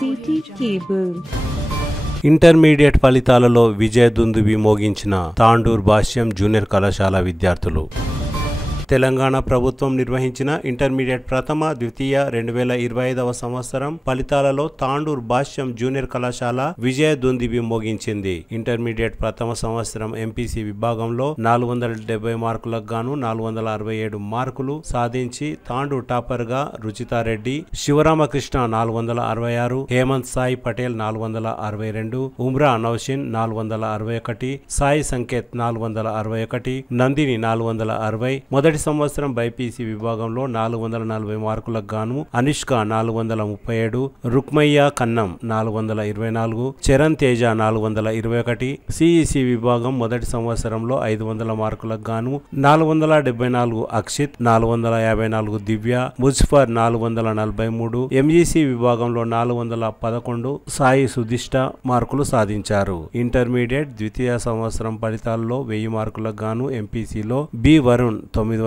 City Cable. Intermediate ఫలితాలలో విజయదుందుభి మోగించిన తాండూర్ భాష్యం junior కళాశాల విద్యార్థులు. తెలంగాణ ప్రభుత్వం నిర్వహించిన ఇంటర్మీడియట్ ప్రథమ ద్వితీయ 2025వ సంవత్సరం ఫలితాలలో తాండూర్ భాష్యం జూనియర్ కళాశాల విజయదుందుభి మోగించింది. ఇంటర్మీడియట్ ప్రథమ సంవత్సరం ఎంపీసీ విభాగంలో 470 మార్కులకు గాను 467 మార్కులు సాధించి తాండూర్ టాపర్ గా రుచితారెడ్డి, శివరామకృష్ణ 466, హేమంత్ సాయి పటేల్ 462, ఉమ్రా నౌషిన్ 461, సాయి సంకేత్ 461, నందిని 460. మొదటి సంవత్సరం బైపీసీ విభాగంలో 440 మార్కులకు గాను అనుష్క 437, రుక్మయ్య కన్నం 424, చరణ్ తేజ 421. సిఈసి విభాగం మొదటి సంవత్సరంలో 500 మార్కులకు గాను 474 అక్షిత్, 454 దివ్య, ముజ్ఫర్ 443. ఎంఈసి విభాగంలో 411 సాయి సుధిష్ట మార్కులు సాధించారు. ఇంటర్మీడియట్ ద్వితీయ సంవత్సరం ఫలితాల్లో 1000 మార్కులకు గాను ఎంపీసీలో బి వరుణ్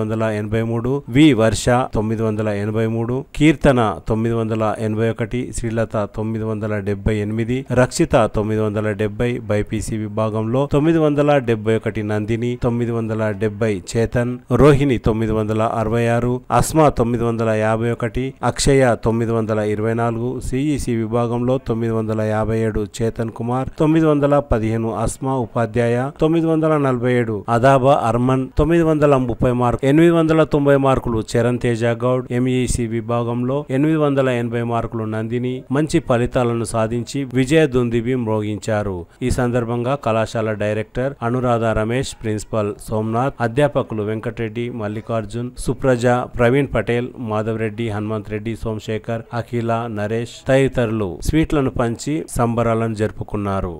983, వి వర్ష 983, కీర్తన 981, శ్రీలత 978, రక్షిత 970. బైపీసీ విభాగంలో 971 నందిని, 970 చేతన్, రోహిణి 966, అస్మా 951, అక్షయ 924. సిఈసి విభాగంలో 957 చేతన్ కుమార్, 915 అస్మా ఉపాధ్యాయ, 947 అదాబా అర్మన్, 930 మార్కులు, 890 మార్కులు చరణ్ తేజ గౌడ్. ఎంఈసి విభాగంలో 880 మార్కులు నందిని మంచి ఫలితాలను సాధించి విజయదుందుభి మ్రోగించారు. ఈ సందర్భంగా కళాశాల డైరెక్టర్ అనురాధ రమేష్, ప్రిన్సిపల్ సోమనాథ్, అధ్యాపకులు వెంకటరెడ్డి, మల్లికార్జున్, సుప్రజ, ప్రవీణ్ పటేల్, మాధవ్ రెడ్డి, హనుమంత్ రెడ్డి, సోమశేఖర్, అఖిల, నరేష్ తదితరులు స్వీట్లను పంచి సంబరాలను జరుపుకున్నారు.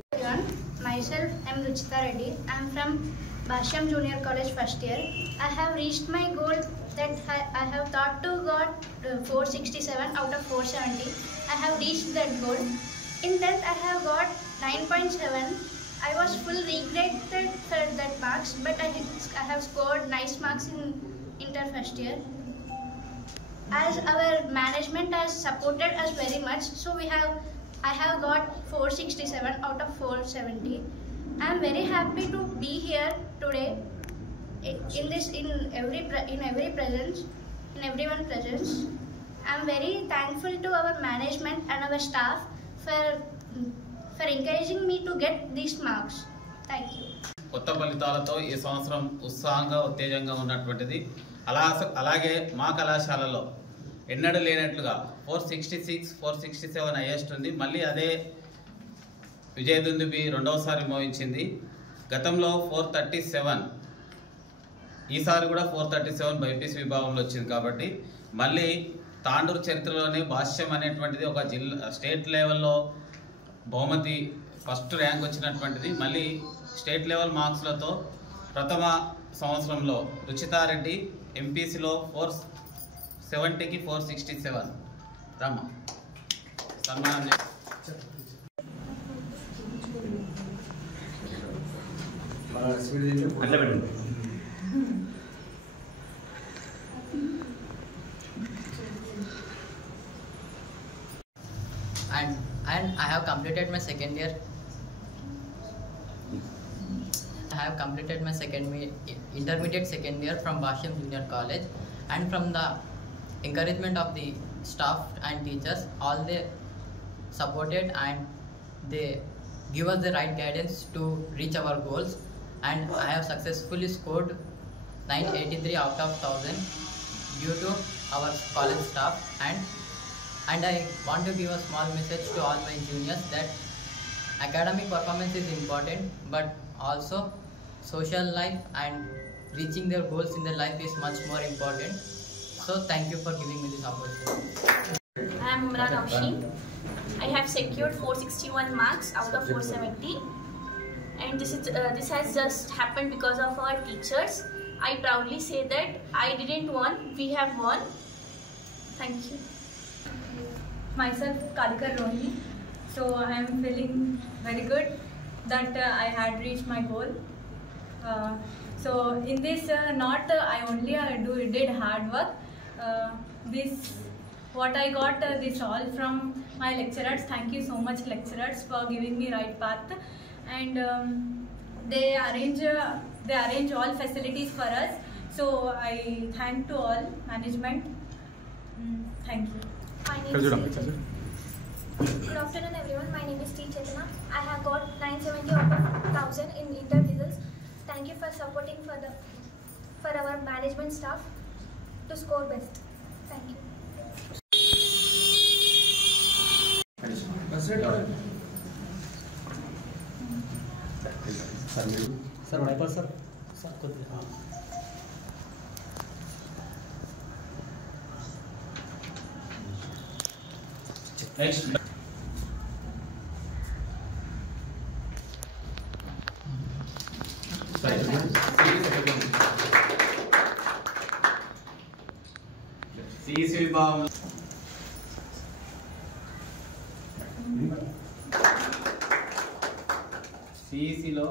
Bhashyam Junior College first year. I have reached my goal that I have thought to got 467 out of 470. I have reached that goal. In 10th I have got 9.7. I was full regretted for that marks, but I have scored nice marks in inter first year. As our management has supported us very much, so I have got 467 out of 470. I am very happy to be here today in every presence, in everyone's presence. I am very thankful to our management and our staff for encouraging me to get these marks. Thank you. కొత్త ఫలితాలతో ఈ సంవత్సరం ఉత్సాహంగా ఉత్తేజంగా ఉన్నటువంటిది. అలాగే మా కళాశాలలో ఎన్నడూ లేనట్లుగా 466, 467 హైయెస్ట్ ఉంది. మళ్ళీ అదే విజయదుందుభి రెండవసారి మోగించింది. గతంలో 437, ఈసారి కూడా 437 బైపీసీ విభాగంలో వచ్చింది. కాబట్టి మళ్ళీ తాండూరు చరిత్రలోనే భాష్యం అనేటువంటిది ఒక స్టేట్ లెవెల్లో బహుమతి ఫస్ట్ ర్యాంక్ వచ్చినటువంటిది. మళ్ళీ స్టేట్ లెవెల్ మార్క్స్లతో ప్రథమ సంవత్సరంలో రుచితారెడ్డి ఎంపీసీలో 470కి 467 రమ్మ సన్మానం చేస్తారు. And I have completed my second year. I have completed my intermediate second year from Bhashyam Junior College, and from the encouragement of the staff and teachers, all they supported and they give us the right guidance to reach our goals. And I have successfully scored 983 out of 1000 due to our college staff. And I want to give a small message to all my juniors that academic performance is important, but also social life and reaching their goals in their life is much more important. So thank you for giving me this opportunity. I am Umra Navshin. I have secured 461 marks out of 470. And this has just happened because of our teachers. I proudly say that I didn't won, we have won. Thank you. Myself Kalikar Rohini. So I am feeling very good that I had reached my goal. So in this I only did hard work. This what I got this all from my lecturers. Thank you so much, lecturers, for giving me right path. And they arrange all facilities for us. So I thank to all management. Thank you. My name is Good afternoon everyone, my name is T. Chetana. I have got 970 out of 1000 in inter results. Thank you for supporting for our management staff to score best. Thank you. Sir वाइपर sir खुद हाँ next CEC విభాగం సిఇసిలో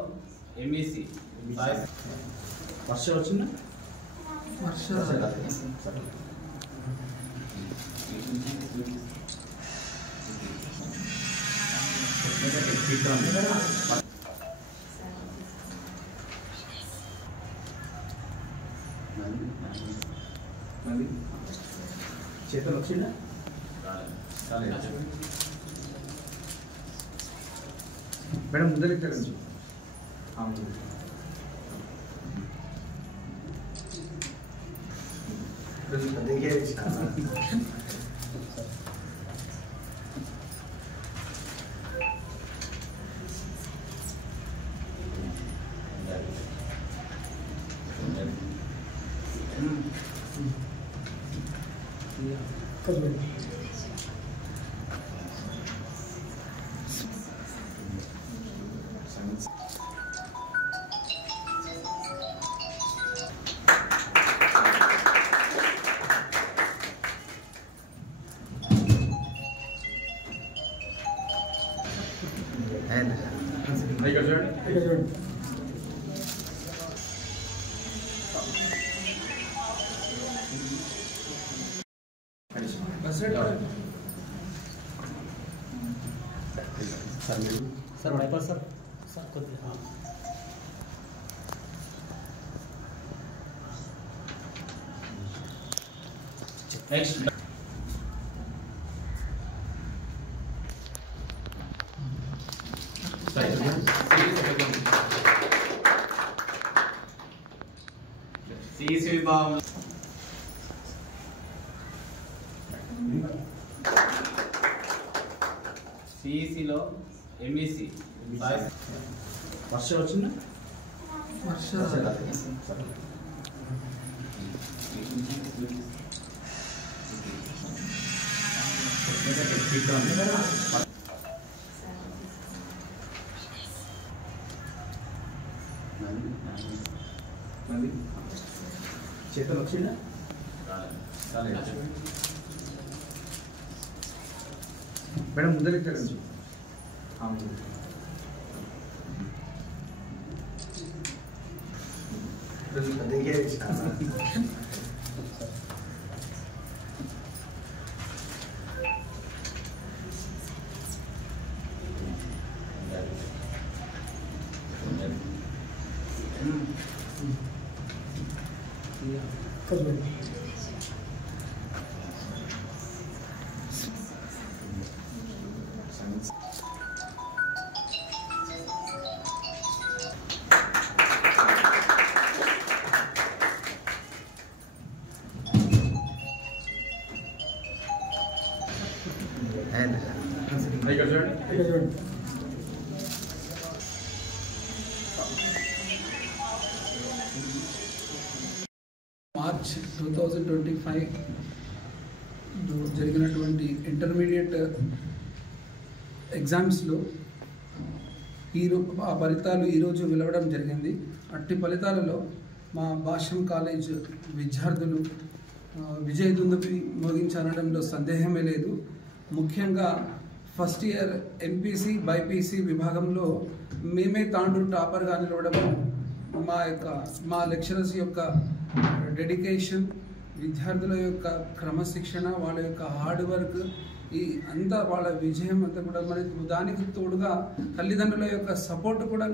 MEC వర్ష వచ్చిందా చేతులు వచ్చిందా madam ముందరికి తెచ్చు sir वाइपर सर खुद हाँ నెక్స్ట్ సిఇసి విభాగం సిఇసిలో ఎంఈసి వర్ష వచ్చిందా చేతులు వచ్చిందా మేడం ముందరికి తెచ్చు మార్చ్ 2025 జరిగినటువంటి ఇంటర్మీడియట్ ఎగ్జామ్స్లో ఆ ఫలితాలు ఈరోజు వెలువడం జరిగింది. అట్టి ఫలితాలలో మా భాష్యం కాలేజ్ విద్యార్థులు విజయదుందుభి మోగించనడంలో సందేహమే లేదు. ముఖ్యంగా ఫస్ట్ ఇయర్ ఎంపీసీ బైపీసీ విభాగంలో మేమే తాండూరు టాపర్గా నిలవడము మా లెక్చరర్స్ యొక్క డెడికేషన్, విద్యార్థుల యొక్క క్రమశిక్షణ, వాళ్ళ యొక్క హార్డ్ వర్క్, ఈ అంతా వాళ్ళ విజయం అంతా కూడా మనకి దానికి తోడుగా తల్లిదండ్రుల యొక్క సపోర్ట్ కూడా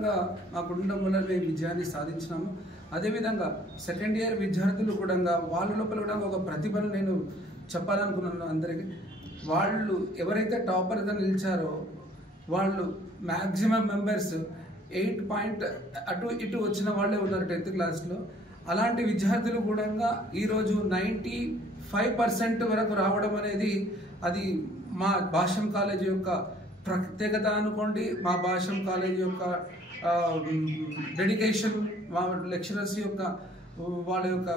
మాకు ఉండడం వల్ల మేము విజయాన్ని సాధించినాము. అదేవిధంగా సెకండ్ ఇయర్ విద్యార్థులు కూడా వాళ్ళ లోపల కూడా ఒక ప్రతిభను నేను చెప్పాలనుకున్నాను అందరికీ. వాళ్ళు ఎవరైతే టాపర్గా నిలిచారో వాళ్ళు మ్యాక్సిమం మెంబర్స్ 8 పాయింట్ అటు ఇటు వచ్చిన వాళ్ళే ఉన్నారు 10th క్లాస్లో. అలాంటి విద్యార్థులు కూడా ఈరోజు 95% వరకు రావడం అనేది అది మా భాష్యం కాలేజ్ యొక్క ప్రత్యేకత అనుకోండి. మా భాష్యం కాలేజ్ యొక్క డెడికేషన్, మా లెక్చరర్స్ యొక్క వాళ్ళ యొక్క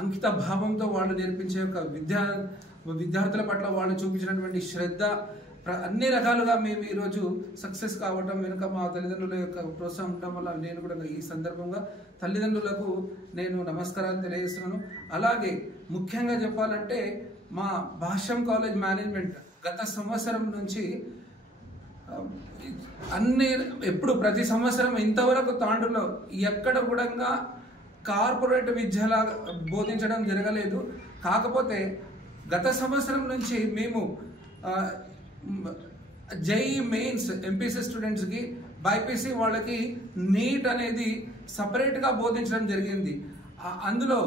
అంకిత భావంతో వాళ్ళు నేర్పించే యొక్క విద్యార్థుల పట్ల వాళ్ళు చూపించినటువంటి శ్రద్ధ, అన్ని రకాలుగా మేము ఈరోజు సక్సెస్ కావటం వెనుక మా తల్లిదండ్రుల యొక్క ప్రోత్సాహం ఉండడం వల్ల నేను కూడా ఈ సందర్భంగా తల్లిదండ్రులకు నేను నమస్కారాలు తెలియజేస్తున్నాను. అలాగే ముఖ్యంగా చెప్పాలంటే మా భాష్యం కాలేజ్ మేనేజ్మెంట్ గత సంవత్సరం నుంచి ప్రతి సంవత్సరం ఇంతవరకు తాండూరులో ఎక్కడ కూడా కార్పొరేట్ విద్యలా బోధించడం జరగలేదు. కాకపోతే గత సంవత్సరం నుంచి మేము జేఈ మెయిన్స్ ఎంపీసీ స్టూడెంట్స్కి, బైపీసీ వాళ్ళకి నీట్ అనేది సపరేట్గా బోధించడం జరిగింది. అందులో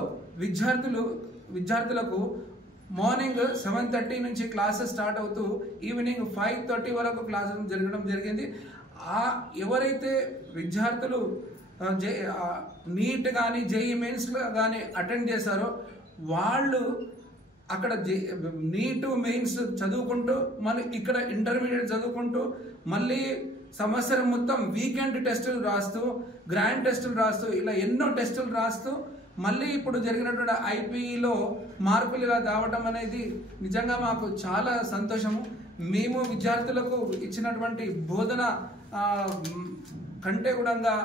విద్యార్థులకు మార్నింగ్ 7:30 నుంచి క్లాసెస్ స్టార్ట్ అవుతూ ఈవినింగ్ 5:30 వరకు క్లాసెస్ జరగడం జరిగింది. ఎవరైతే విద్యార్థులు నీట్ కానీ జేఈ మెయిన్స్ కానీ అటెండ్ చేశారో వాళ్ళు అక్కడ నీటు మెయిన్స్ చదువుకుంటూ మళ్ళీ ఇక్కడ ఇంటర్మీడియట్ చదువుకుంటూ మళ్ళీ సంవత్సరం మొత్తం వీకెండ్ టెస్టులు రాస్తూ, గ్రాండ్ టెస్టులు రాస్తూ, ఇలా ఎన్నో టెస్టులు రాస్తూ మళ్ళీ ఇప్పుడు జరిగినటువంటి ఐపీఈలో మార్కులు ఇలా రావడం అనేది నిజంగా మాకు చాలా సంతోషము. మేము విద్యార్థులకు ఇచ్చినటువంటి బోధన కంటే కూడా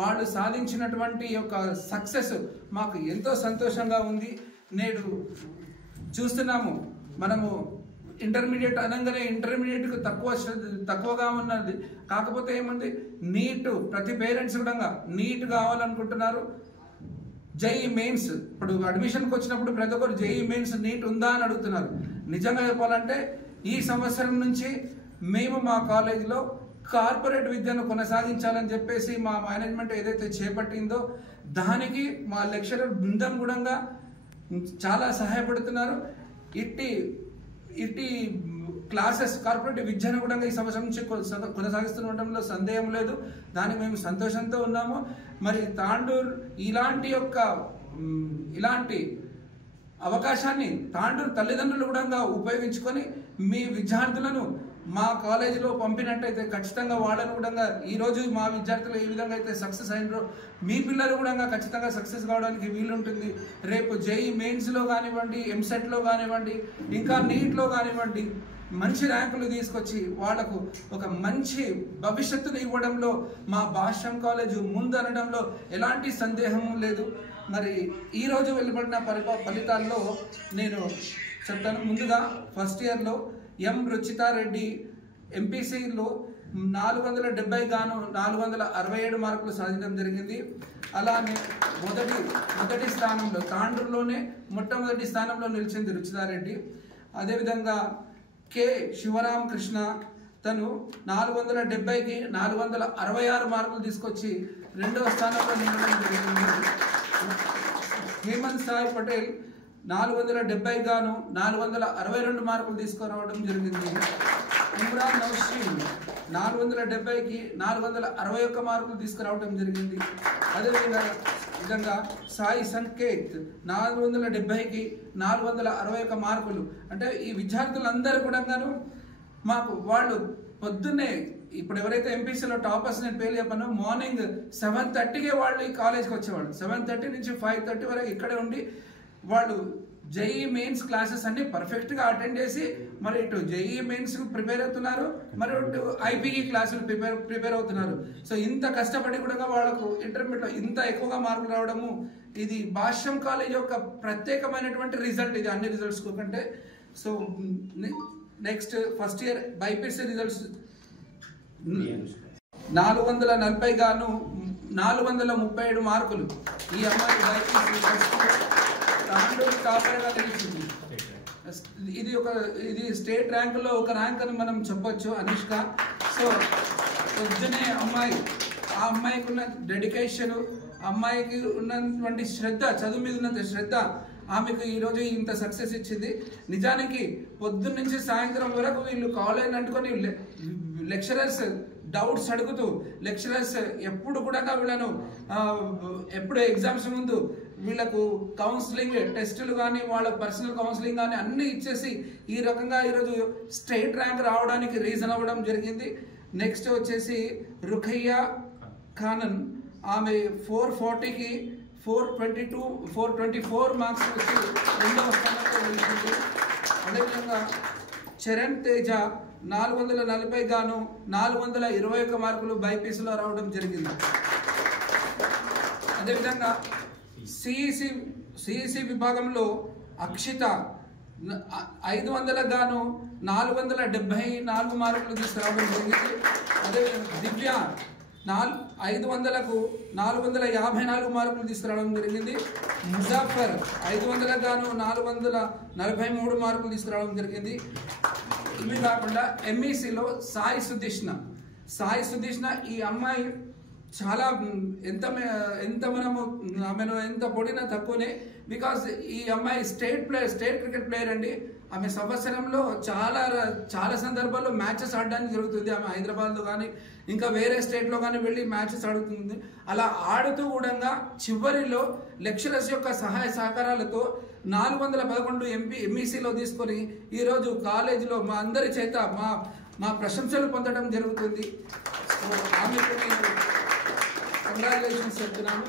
వాళ్ళు సాధించినటువంటి యొక్క సక్సెస్ మాకు ఎంతో సంతోషంగా ఉంది. నేడు చూస్తున్నాము మనము ఇంటర్మీడియట్ అనగానే ఇంటర్మీడియట్కు తక్కువగా ఉన్నది. కాకపోతే ఏముంది, నీట్ ప్రతి పేరెంట్స్ కూడా నీట్ కావాలనుకుంటున్నారు. జేఈ మెయిన్స్ ఇప్పుడు అడ్మిషన్కి వచ్చినప్పుడు ప్రతి ఒక్కరు జేఈ మెయిన్స్ నీట్ ఉందా అని అడుగుతున్నారు. నిజంగా చెప్పాలంటే ఈ సంవత్సరం నుంచి మేము మా కాలేజీలో కార్పొరేట్ విద్యను కొనసాగించాలని చెప్పేసి మా మేనేజ్మెంట్ ఏదైతే చేపట్టిందో దానికి మా లెక్చరర్ బృందం కూడా చాలా సహాయపడుతున్నారు. ఇట్టి క్లాసెస్ కార్పొరేట్ విద్యను కూడా ఈ సంవత్సరం నుంచి కొనసాగిస్తుండటంలో సందేహం లేదు. దానికి మేము సంతోషంతో ఉన్నాము. మరి తాండూరు ఇలాంటి అవకాశాన్ని తాండూరు తల్లిదండ్రులు కూడా ఉపయోగించుకొని మీ విద్యార్థులను మా కాలేజీలో పంపినట్టయితే ఖచ్చితంగా వాళ్ళను కూడా ఈరోజు మా విద్యార్థులు ఏ విధంగా అయితే సక్సెస్ అయినారో మీ పిల్లలు కూడా ఖచ్చితంగా సక్సెస్ కావడానికి వీలుంటుంది. రేపు జేఈ మెయిన్స్లో కానివ్వండి, ఎంసెట్లో కానివ్వండి, ఇంకా నీట్లో కానివ్వండి మంచి ర్యాంకులు తీసుకొచ్చి వాళ్లకు ఒక మంచి భవిష్యత్తును ఇవ్వడంలో మా భాష్యం కాలేజ్ ముందనడంలో ఎలాంటి సందేహము లేదు. మరి ఈరోజు వెలువడిన ఫలితాల్లో నేను చెప్తాను. ముందుగా ఫస్ట్ ఇయర్లో ఎం రుచితారెడ్డి ఎంపీసీలో 470 గాను 467 మార్కులు సాధించడం జరిగింది. అలానే మొదటి స్థానంలో తాండూరులోనే మొట్టమొదటి స్థానంలో నిలిచింది రుచితారెడ్డి. అదేవిధంగా కె శివరామ కృష్ణ తను 470కి 466 మార్కులు తీసుకొచ్చి 2వ స్థానంలో నిలవడం జరిగింది. హేమంత్ సాయి పటేల్ 470 గాను 462 మార్కులు తీసుకురావడం జరిగింది. ఇమ్రాన్ నౌషీన్ 470కి 461 మార్కులు తీసుకురావడం జరిగింది. అదేవిధంగా సాయి సంకేత్ 470కి 461 మార్కులు. అంటే ఈ విద్యార్థులందరూ కూడా మాకు వాళ్ళు పొద్దున్నే ఇప్పుడు ఎవరైతే ఎంపీసీలో టాపర్స్ నేను పేరు చెప్పానో మార్నింగ్ 7:30కే వాళ్ళు ఈ కాలేజ్కి వచ్చేవాళ్ళు. 7:30 నుంచి 5:30 వరకు ఇక్కడే ఉండి వాళ్ళు జేఈ మెయిన్స్ క్లాసెస్ అన్ని పర్ఫెక్ట్గా అటెండ్ చేసి మరి ఇటు జేఈ మెయిన్స్ ప్రిపేర్ అవుతున్నారు, మరి ఇటు ఐపీఈ క్లాసులు ప్రిపేర్ అవుతున్నారు. సో ఇంత కష్టపడి కూడా వాళ్ళకు ఇంటర్మీడియట్లో ఇంత ఎక్కువగా మార్కులు రావడము ఇది భాష్యం కాలేజ్ యొక్క ప్రత్యేకమైనటువంటి రిజల్ట్. ఇది అన్ని రిజల్ట్స్ కంటే. So next first year BiPC results 440 గాను 437 మార్కులు. ఈ అమ్మాయి బైపీసీ తాండూరు టాపర్గా నిలిచింది. ఇది స్టేట్ ర్యాంకులో ఒక ర్యాంక్ అని మనం చెప్పొచ్చు అనుష్క. సో పొద్దునే ఆ అమ్మాయికి ఉన్న డెడికేషన్, అమ్మాయికి ఉన్నటువంటి శ్రద్ధ, చదువు మీద ఉన్న శ్రద్ధ ఆమెకు ఈరోజు ఇంత సక్సెస్ ఇచ్చింది. నిజానికి పొద్దున్న నుంచి సాయంత్రం వరకు వీళ్ళు కాలేజ్ అంటుకొని లెక్చరర్స్ డౌట్స్ అడుగుతూ, లెక్చరర్స్ ఎప్పుడు కూడా వీళ్ళను ఎప్పుడు ఎగ్జామ్స్ ముందు వీళ్ళకు కౌన్సిలింగ్ టెస్టులు కానీ వాళ్ళ పర్సనల్ కౌన్సిలింగ్ కానీ అన్నీ ఇచ్చేసి ఈ రకంగా ఈరోజు స్టేట్ ర్యాంక్ రావడానికి రీజన్ అవ్వడం జరిగింది. నెక్స్ట్ వచ్చేసి రుఖయ్యా ఖానన్, ఆమె 440కి 424 మార్క్స్ వచ్చి 2వ స్థానంలో నిలిచింది. అదేవిధంగా చరణ్ తేజ 440 గాను 421 మార్కులు బైపీసీలో రావడం జరిగింది. అదేవిధంగా సిఈసి విభాగంలో అక్షిత 500 గాను 474 మార్కులు తీసుకురావడం జరిగింది. అదేవిధంగా దివ్య 500కు 454 మార్కులు తీసుకురావడం జరిగింది. ముజాఫర్ 500 గాను 443 మార్కులు తీసుకురావడం జరిగింది. ఇవి కాకుండా ఎంఈసీలో సాయి సుదీష్ణ ఈ అమ్మాయి చాలా ఎంత మనము ఆమెను ఎంత పొడినా తక్కువనే. బికాస్ ఈ అమ్మాయి స్టేట్ క్రికెట్ ప్లేయర్ అండి. ఆమె సంవత్సరంలో చాలా సందర్భాల్లో మ్యాచెస్ ఆడడానికి జరుగుతుంది. ఆమె హైదరాబాద్లో కానీ ఇంకా వేరే స్టేట్లో కానీ వెళ్ళి మ్యాచెస్ ఆడుతుంది. అలా ఆడుతూ కూడా చివరిలో లెక్చరర్స్ యొక్క సహాయ సహకారాలతో 411 ఎంఈసీలో తీసుకొని ఈరోజు కాలేజీలో మా అందరి చేత మా ప్రశంసలు పొందడం జరుగుతుంది. సో ఆమెకు కంగ్రాచులేషన్స్ చెప్తున్నాను.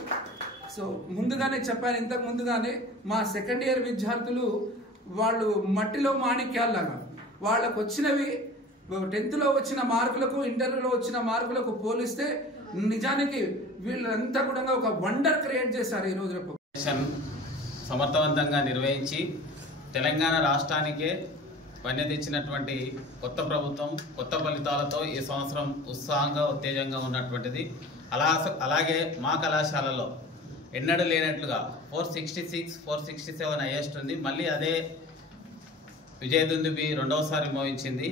సో ముందుగానే చెప్పాను, ఇంతకు ముందుగానే మా సెకండ్ ఇయర్ విద్యార్థులు వాళ్ళు మట్టిలో మాణిక్యాల్లాగా వాళ్ళకు వచ్చినవి 10th వచ్చిన మార్కులకు ఇంటర్వ్యూలో వచ్చిన మార్కులకు పోలిస్తే నిజానికి వీళ్ళంతా కూడా ఒక వండర్ క్రియేట్ చేశారు ఈ రోజు. సమర్థవంతంగా నిర్వహించి తెలంగాణ రాష్ట్రానికే వన్య తెచ్చినటువంటి కొత్త ప్రభుత్వం కొత్త ఫలితాలతో ఈ సంవత్సరం ఉత్సాహంగా ఉత్తేజంగా ఉన్నటువంటిది. అలాగే మా కళాశాలలో ఎన్నడూ లేనట్లుగా 466, 467 హైయెస్ట్ ఉంది. మళ్ళీ అదే విజయదుందుబి రెండవసారి మోహించింది.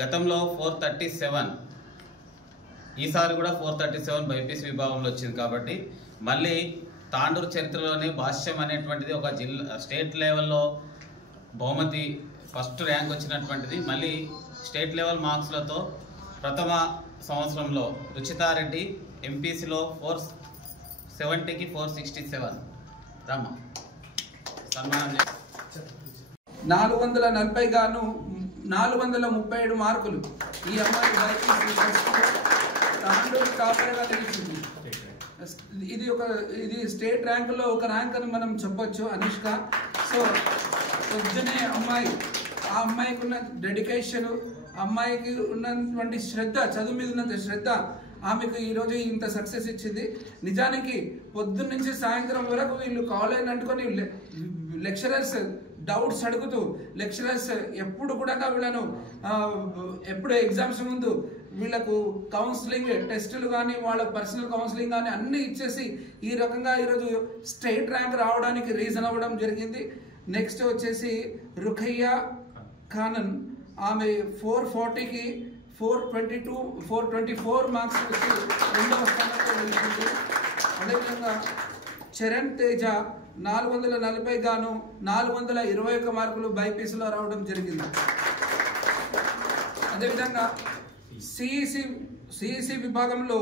గతంలో 437, ఈసారి కూడా 437 బైపీసీ విభాగంలో వచ్చింది. కాబట్టి మళ్ళీ తాండూరు చరిత్రలోనే భాష్యం అనేటువంటిది ఒక స్టేట్ లెవెల్లో బహుమతి ఫస్ట్ ర్యాంక్ వచ్చినటువంటిది. మళ్ళీ స్టేట్ లెవెల్ మార్క్స్లతో ప్రథమ సంవత్సరంలో రుచితారెడ్డి ఎంపీసీలో 470కి 467 రమ్మ సన్మానం 440 గాను 437 మార్కులు ఈ అమ్మాయి తాండూరు టాపర్గా నిలిచింది. ఇది స్టేట్ ర్యాంకులో ఒక ర్యాంక్ అని మనం చెప్పొచ్చు అనుష్క. సో పొద్దునే ఆ అమ్మాయికి ఉన్న డెడికేషన్, అమ్మాయికి ఉన్నటువంటి శ్రద్ధ, చదువు మీద ఉన్న శ్రద్ధ ఆమెకు ఈరోజు ఇంత సక్సెస్ ఇచ్చింది. నిజానికి పొద్దున్న నుంచి సాయంత్రం వరకు వీళ్ళు కాలేజ్ అంటుకొని లెక్చరర్స్ డౌట్స్ అడుగుతూ, లెక్చరర్స్ ఎప్పుడు కూడా వీళ్ళను ఎప్పుడు ఎగ్జామ్స్ ముందు వీళ్ళకు కౌన్సిలింగ్ టెస్టులు కానీ వాళ్ళ పర్సనల్ కౌన్సిలింగ్ కానీ అన్నీ ఇచ్చేసి ఈ రకంగా ఈరోజు స్టేట్ ర్యాంక్ రావడానికి రీజన్ అవ్వడం జరిగింది. నెక్స్ట్ వచ్చేసి రుఖయ్యా ఖానన్, ఆమె 440కి 424 మార్క్స్ వచ్చి 2వ స్థానంలో నిలిచింది. అదేవిధంగా చరణ్ తేజ 440 గాను 421 మార్కులు బైపీసీలో రావడం జరిగింది. అదేవిధంగా సిఈసి విభాగంలో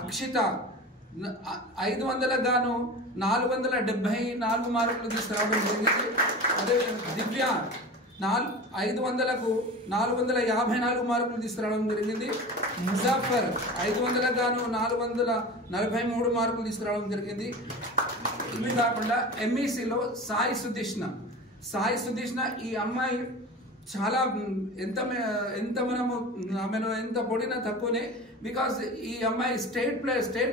అక్షిత 500 గాను 474 మార్కులు తీసుకురావడం జరిగింది. అదేవిధంగా దివ్య 500కు 454 మార్కులు తీసుకురావడం జరిగింది. ముజాఫర్ 500 గాను 443 మార్కులు తీసుకురావడం జరిగింది. ఇవి కాకుండా ఎంఈసీలో సాయి సుదీష్ణ ఈ అమ్మాయి చాలా ఎంత మనము ఆమెను ఎంత పొడినా తక్కువనే. బికాస్ ఈ అమ్మాయి స్టేట్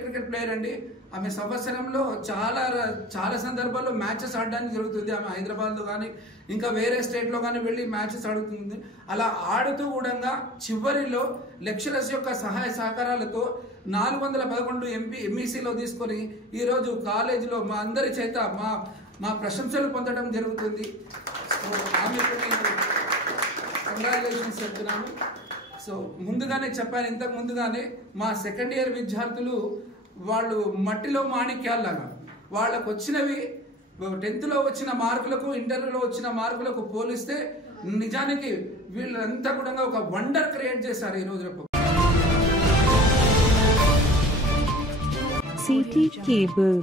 క్రికెట్ ప్లేయర్ అండి. ఆమె సంవత్సరంలో చాలా సందర్భాల్లో మ్యాచెస్ ఆడడానికి జరుగుతుంది. ఆమె హైదరాబాద్లో కానీ ఇంకా వేరే స్టేట్లో కానీ వెళ్ళి మ్యాచెస్ ఆడుతుంది. అలా ఆడుతూ కూడా చివరిలో లెక్చరర్స్ యొక్క సహాయ సహకారాలతో 411 ఎంఈసీలో తీసుకొని ఈరోజు కాలేజీలో మా అందరి చేత మా ప్రశంసలు పొందడం జరుగుతుంది. సో ఆమెకు నేను కంగ్రాచులేషన్స్ చెప్తున్నాను. సో ముందుగానే చెప్పాను, ఇంతకు ముందుగానే మా సెకండ్ ఇయర్ విద్యార్థులు వాళ్ళు మట్టిలో మాణిక్యాల్లాగా వాళ్ళకు వచ్చినవి 10th వచ్చిన మార్కులకు ఇంటర్లో వచ్చిన మార్కులకు పోలిస్తే నిజానికి వీళ్ళంతా కూడా ఒక వండర్ క్రియేట్ చేశారు ఈ రోజు. CT Cable